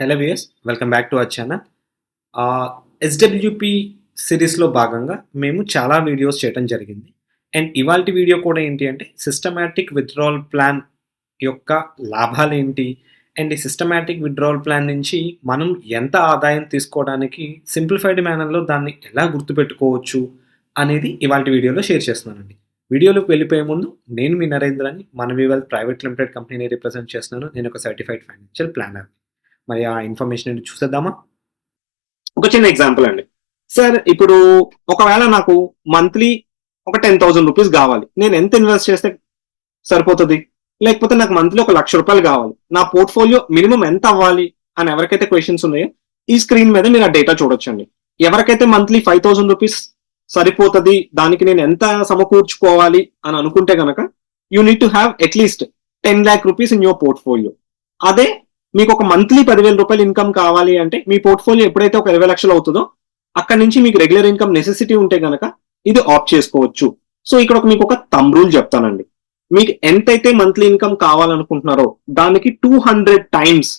Hello viewers, welcome back to our channel. SWP సిరీస్‌లో భాగంగా మేము చాలా వీడియోస్ చేయటం జరిగింది. అండ్ ఇవాల్టి వీడియో కూడా ఏంటి అంటే సిస్టమాటిక్ విత్‌డ్రావల్ ప్లాన్ యొక్క లాభాలేంటి? అండ్ ఈ సిస్టమాటిక్ విత్‌డ్రావల్ ప్లాన్ నుంచి మనం ఎంత ఆదాయం తీసుకోవడానికి సింప్లిఫైడ్ మేనర్‌లో దాన్ని ఎలా గుర్తుపెట్టుకోవచ్చు అనేది ఇవాల్టి వీడియోలో షేర్ చేస్తున్నానండి. వీడియోలోకి వెళ్ళిపోయే ముందు నేను మీ నరేంద్రని మనవి వెల్త్ ప్రైవేట్ లిమిటెడ్ కంపెనీని రిప్రజెంట్ చేస్తున్నాను. నేను ఒక సర్టిఫైడ్ ఫైనాన్షియల్ ప్లానర్. మరి ఆ ఇన్ఫర్మేషన్ ఏంటి చూసేద్దామా? ఒక చిన్న ఎగ్జాంపుల్ అండి. సార్ ఇప్పుడు ఒకవేళ నాకు మంత్లీ ఒక 10,000 రూపీస్ కావాలి. నేను ఎంత ఇన్వెస్ట్ చేస్తే సరిపోతుంది? లేకపోతే నాకు మంత్లీ ఒక 1,00,000 కావాలి. నా పోర్ట్‌ఫోలియో మినిమమ్ ఎంత అవ్వాలి? అని ఎవరికైతే క్వెషన్స్ ఉన్నాయో ఈ స్క్రీన్ మీద మీరు ఆ డేటా చూడొచ్చండి. ఎవరికైతే మంత్లీ 5,000 రూపీస్ సరిపోతది, దానికి నేను ఎంత సమకూర్చుకోవాలి అని అనుకుంటే గనక you need to have at least 10,00,000 rupees in your portfolio. అదే మీకు ఒక మంత్లీ 10,000 రూపాయలు ఇన్కమ్ కావాలి అంటే మీ పోర్ట్‌ఫోలియో ఎప్పుడైతే ఒక 20 లక్షలు అవుతుందో అక్కడి నుంచి మీకు రెగ్యులర్ ఇన్కమ్ నెసెసిటీ ఉంటే గనక ఇది ఆప్ట్ చేసుకోవచ్చు. సో ఇక్కడ మీకు ఒక థంబ్ రూల్ చెప్తానండి. మీకు ఎంతైతే మంత్లీ ఇన్కమ్ కావాలనుకుంటున్నారో దానికి 200 టైమ్స్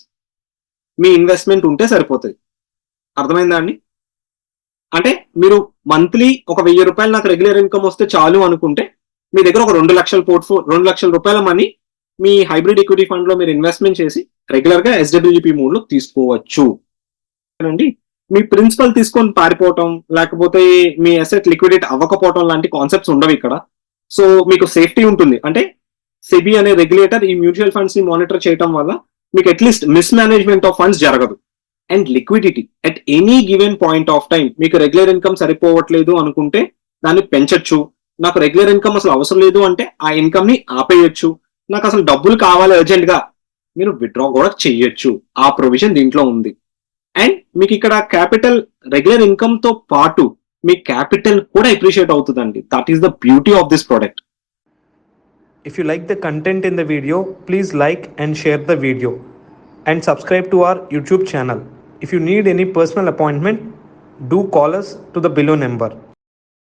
మీ ఇన్వెస్ట్మెంట్ ఉంటే సరిపోతుంది. అర్థమైందా అండి? అంటే మీరు మంత్లీ ఒక 1000 రూపాయలు నాకు రెగ్యులర్ ఇన్కమ్ వస్తే చాలు అనుకుంటే మీ దగ్గర ఒక 2 లక్షల 2 లక్షల రూపాయల మనీ మీ హైబ్రిడ్ ఈక్విటీ ఫండ్ లో మీరు ఇన్వెస్ట్మెంట్ చేసి రెగ్యులర్ గా ఎస్‌డబ్ల్యూపీ మోడ్ లో తీసుకోవచ్చు అండి. మీ ప్రిన్సిపల్ తీసుకొని పారిపోవటం, లేకపోతే మీ అసెట్ లిక్విడేట్ అవ్వకపోవటం లాంటి కాన్సెప్ట్స్ ఉండవు ఇక్కడ. సో మీకు సేఫ్టీ ఉంటుంది. అంటే సెబీ అనే రెగ్యులేటర్ ఈ మ్యూచువల్ ఫండ్స్ ని మానిటర్ చేయడం వల్ల మీకు at least miss management of funds జరగదు. And liquidity at any given point of time మీకు రెగ్యులర్ ఇన్కమ్ సరిపోవట్లేదు అనుకుంటే దాన్ని పెంచొచ్చు. నాకు రెగ్యులర్ ఇన్కమ్ అసలు అవసరం లేదు అంటే ఆ ఇన్కమ్ ని ఆపేయొచ్చు. నాకు అసలు డబ్బులు కావాలి అర్జెంట్ గా, మీరు విత్డ్రా కూడా చెయ్యొచ్చు. ఆ ప్రొవిజన్ దీంట్లో ఉంది. అండ్ మీకు ఇక్కడ క్యాపిటల్ రెగ్యులర్ ఇన్కమ్ తో పాటు మీ క్యాపిటల్ కూడా అప్రిషియేట్ అవుతుందండి. That is the beauty of this product. If you like the content in the video, please like and share the video and subscribe to our YouTube channel. If you need any personal appointment, do call us to the below number.